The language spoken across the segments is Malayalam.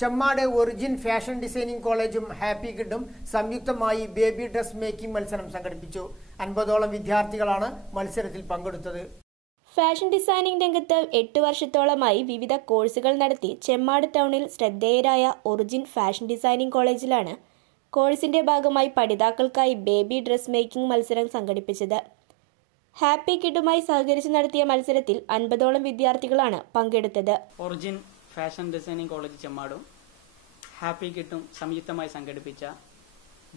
ചെമ്മാട് ഒറിജിൻ ഫാഷൻ ഡിസൈനിംഗ് കോളേജും ഹാപ്പി കിഡും സംയുക്തമായി ബേബി ഡ്രസ് മേക്കിംഗ് മത്സരം സംഘടിപ്പിച്ചു. അൻപതോളം വിദ്യാർത്ഥികളാണ് മത്സരത്തിൽ പങ്കെടുത്തത്. ഫാഷൻ ഡിസൈനിംഗ് രംഗത്ത് എട്ട് വർഷത്തോളമായി വിവിധ കോഴ്സുകൾ നടത്തി ചെമ്മാട് ടൗണിൽ ശ്രദ്ധേയരായ ഒറിജിൻ ഫാഷൻ ഡിസൈനിംഗ് കോളേജിലാണ് കോഴ്സിന്റെ ഭാഗമായി പഠിതാക്കൾക്കായി ബേബി ഡ്രസ് മേക്കിംഗ് മത്സരം സംഘടിപ്പിച്ചത്. ഹാപ്പി കിഡുമായി സഹകരിച്ച് നടത്തിയ മത്സരത്തിൽ അൻപതോളം വിദ്യാർത്ഥികളാണ് പങ്കെടുത്തത്. ഒറിജിൻ ഫാഷൻ ഡിസൈനിങ് കോളേജ് ചെമ്മാടും. ഹാപ്പി കിട്ടും സംയുക്തമായി സംഘടിപ്പിച്ച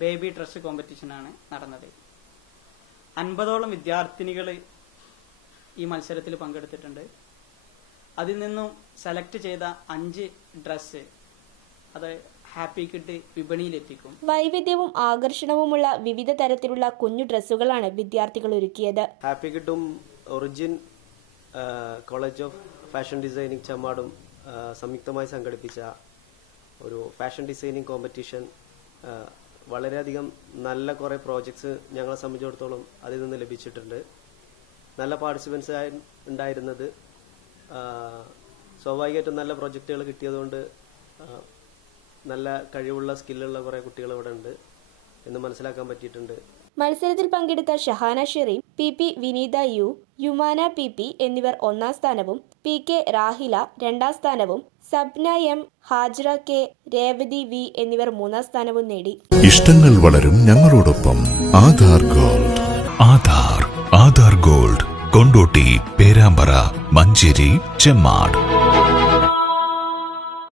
ബേബി ഡ്രസ് കോമ്പറ്റീഷനാണ് നടന്നത്. അൻപതോളം വിദ്യാർത്ഥിനികൾ ഈ മത്സരത്തിൽ പങ്കെടുത്തിട്ടുണ്ട്. അതിൽ നിന്നും സെലക്ട് ചെയ്ത അഞ്ച് ഡ്രസ്സ് അത് ഹാപ്പി കിട്ട് വിപണിയിലെത്തിക്കും വൈവിധ്യവും ആകർഷണവുമുള്ള വിവിധ തരത്തിലുള്ള കുഞ്ഞു ഡ്രസ്സുകളാണ് വിദ്യാർത്ഥികൾ ഒരുക്കിയത്. ഹാപ്പി കിട്ടും origin college of fashion designing ചമ്മാടും. സംയുക്തമായി സംഘടിപ്പിച്ച ഒരു ഫാഷൻ ഡിസൈനിങ് കോമ്പറ്റീഷൻ വളരെയധികം നല്ല കുറേ പ്രോജക്ട്സ് ഞങ്ങളെ സംബന്ധിച്ചിടത്തോളം അതിൽ നിന്ന് ലഭിച്ചിട്ടുണ്ട്. നല്ല പാർട്ടിസിപ്പൻസ് ഉണ്ടായിരുന്നത് സ്വാഭാവികമായിട്ടും നല്ല പ്രോജക്റ്റുകൾ കിട്ടിയതുകൊണ്ട് നല്ല കഴിവുള്ള സ്കില്ലുള്ള കുറേ കുട്ടികൾ ഇവിടെ ഉണ്ട്. എന്ന് മനസ്സിലാക്കാൻ പറ്റിയിട്ടുണ്ട്. മത്സരത്തിൽ പങ്കെടുത്ത Shahana Shereem P P Vineetha U Yumana P P എന്നിവർ ഒന്നാം സ്ഥാനവും പി കെ രാഹില രണ്ടാം സ്ഥാനവും Sabna M Hajra K Revathi V എന്നിവർ മൂന്നാം സ്ഥാനവും നേടി. ഇഷ്ടങ്ങൾ വളരും ഞങ്ങളോടൊപ്പം ആധാർ ഗോൾഡ്. ആധാർ ആധാർ ഗോൾഡ്. കൊണ്ടോട്ടി പേരാമ്പ്ര മഞ്ചേരി ചെമ്മാട്.